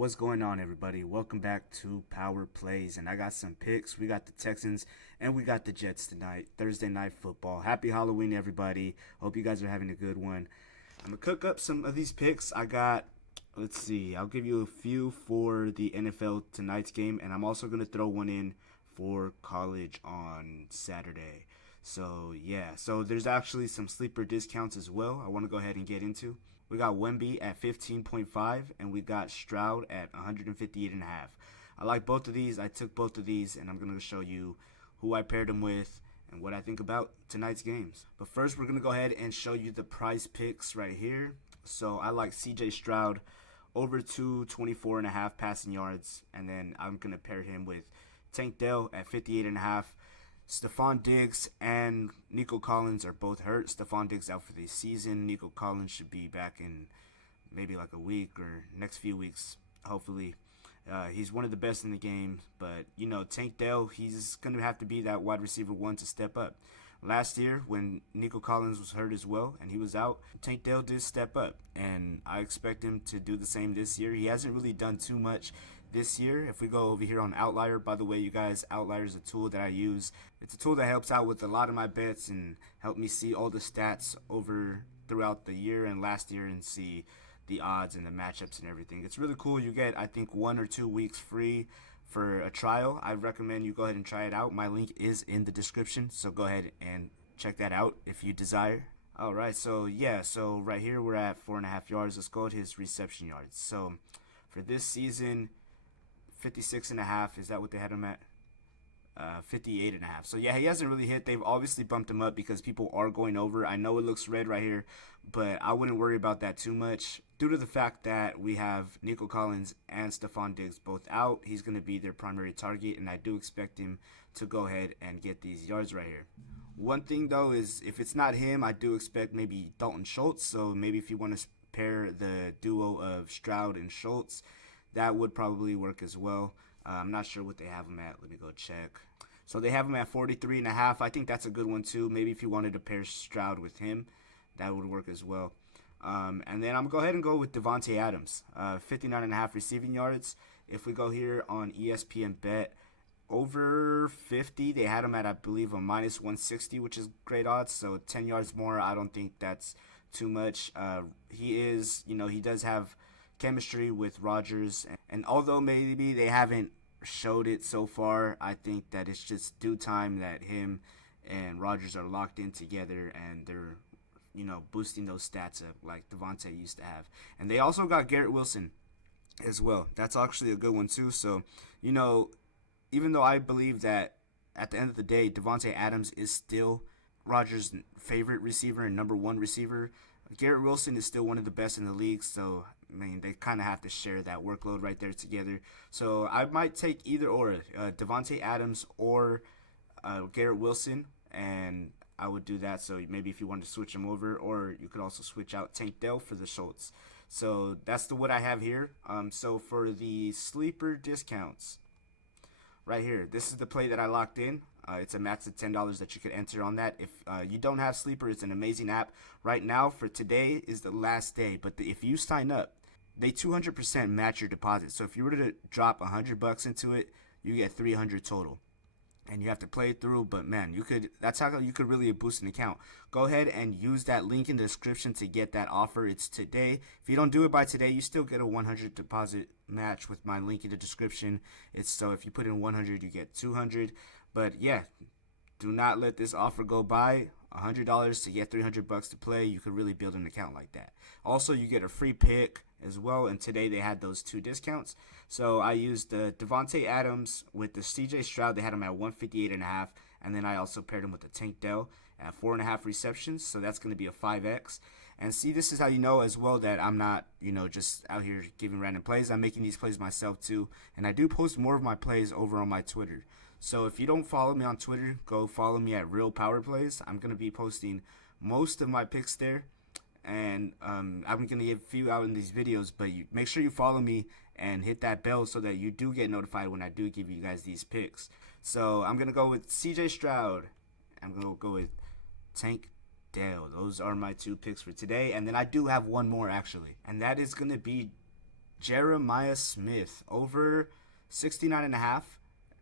What's going on, everybody? Welcome back to Power Plays, and I got some picks. We got the Texans and we got the Jets tonight, Thursday night football. Happy Halloween, everybody. Hope you guys are having a good one. I'm gonna cook up some of these picks. I got, let's see, I'll give you a few for the NFL tonight's game, and I'm also gonna throw one in for college on Saturday. So there's actually some sleeper discounts as well. I want to go ahead and get into. We got Wemby at 15.5 and we got Stroud at 158.5. I like both of these. I took both of these and I'm going to show you who I paired them with and what I think about tonight's games. But first, we're going to go ahead and show you the PrizePicks right here. So I like CJ Stroud over 224.5 passing yards, and then I'm going to pair him with Tank Dell at 58.5. Stephon Diggs and Nico Collins are both hurt. Stephon Diggs out for the season. Nico Collins should be back in maybe like a week or next few weeks, hopefully. He's one of the best in the game, but you know, Tank Dell, he's going to have to be that wide receiver one to step up. Last year, when Nico Collins was hurt as well and he was out, Tank Dell did step up, and I expect him to do the same this year. He hasn't really done too much this year. If we go over here on Outlier, by the way, you guys, Outlier is a tool that I use. It's a tool that helps out with a lot of my bets and help me see all the stats over throughout the year and last year and see the odds and the matchups and everything. It's really cool. You get, I think, 1 or 2 weeks free for a trial. I recommend you go ahead and try it out. My link is in the description, so go ahead and check that out if you desire. All right, so right here we're at 4.5 yards. Let's go to his reception yards. So for this season, 56.5. Is that what they had him at? 58.5. So yeah, he hasn't really hit. They've obviously bumped him up because people are going over. I know it looks red right here, but I wouldn't worry about that too much due to the fact that we have Nico Collins and Stephon Diggs both out. He's going to be their primary target, and I do expect him to go ahead and get these yards right here. One thing though is if it's not him, I do expect maybe Dalton Schultz. So maybe if you want to pair the duo of Stroud and Schultz, that would probably work as well. I'm not sure what they have him at. Let me go check. So they have him at 43.5. I think that's a good one too. Maybe if you wanted to pair Stroud with him, that would work as well. And then I'm going to go ahead and go with Devontae Adams, 59.5 receiving yards. If we go here on ESPN Bet, over 50, they had him at, I believe, a minus 160, which is great odds. So 10 yards more, I don't think that's too much. He is, he does have chemistry with Rodgers, and although maybe they haven't showed it so far, I think that it's just due time that him and Rodgers are locked in together and they're boosting those stats up like Devontae used to have. And they also got Garrett Wilson as well. That's actually a good one too. So even though I believe that at the end of the day Devontae Adams is still Rodgers' favorite receiver and number one receiver, Garrett Wilson is still one of the best in the league, so I mean, they kind of have to share that workload right there together. So I might take either or, Devontae Adams or Garrett Wilson, and I would do that. So maybe if you want to switch them over, or you could also switch out Tank Dell for the Schultz. So that's what I have here. So for the sleeper discounts, right here, this is the play that I locked in. It's a max of $10 that you could enter on that. If you don't have Sleeper, it's an amazing app. Right now, for today is the last day. But if you sign up, they 200% match your deposit. So if you were to drop $100 into it, you get 300 total. And you have to play it through, but man, that's how you could really boost an account. Go ahead and use that link in the description to get that offer. It's today. If you don't do it by today, you still get a 100 deposit match with my link in the description. So if you put in 100, you get 200. But yeah, do not let this offer go by. $100 to get $300 to play. You could really build an account like that. Also, you get a free pick as well, and today they had those 2 discounts. So I used the Devontae Adams with the CJ Stroud. They had him at 158.5, and then I also paired him with the Tank Dell at 4.5 receptions. So that's going to be a 5x. And see, this is how you know as well that I'm not, just out here giving random plays. I'm making these plays myself too, and I do post more of my plays over on my Twitter. So if you don't follow me on Twitter, go follow me at Real Power Plays. I'm going to be posting most of my picks there. And I'm going to give a few out in these videos. But make sure you follow me and hit that bell so that you do get notified when I do give you guys these picks. So I'm going to go with CJ Stroud. I'm going to go with Tank Dell. Those are my 2 picks for today. And then I do have one more actually. And that is going to be Jeremiah Smith over 69.5,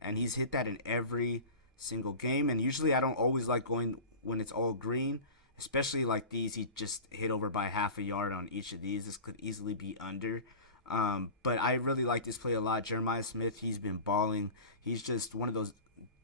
and he's hit that in every single game. And usually I don't always like going when it's all green, especially like these. He just hit over by half a yard on each of these. This could easily be under. But I really like this play a lot. Jeremiah Smith, he's been balling. He's just one of those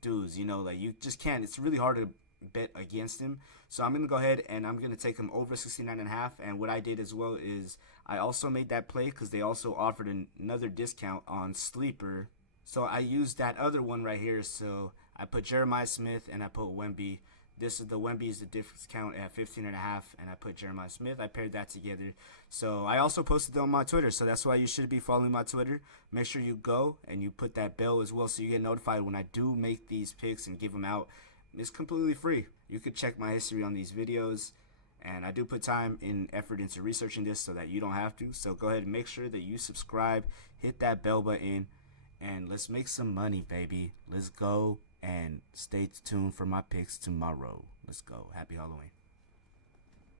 dudes, like you just can't. It's really hard to bet against him. So I'm going to go ahead and I'm going to take him over 69.5. And what I did as well is I also made that play because they also offered another discount on Sleeper. So I used that other one right here. So I put Jeremiah Smith and I put Wemby. This is the Wemby is the discount at 15.5, and I put Jeremiah Smith. I paired that together. So I also posted them on my Twitter. So that's why you should be following my Twitter. Make sure you go and you put that bell as well so you get notified when I do make these picks and give them out. It's completely free. You could check my history on these videos, and I do put time and effort into researching this so that you don't have to. So go ahead and make sure that you subscribe, hit that bell button, and let's make some money, baby. Let's go, and stay tuned for my picks tomorrow. Let's go. Happy Halloween.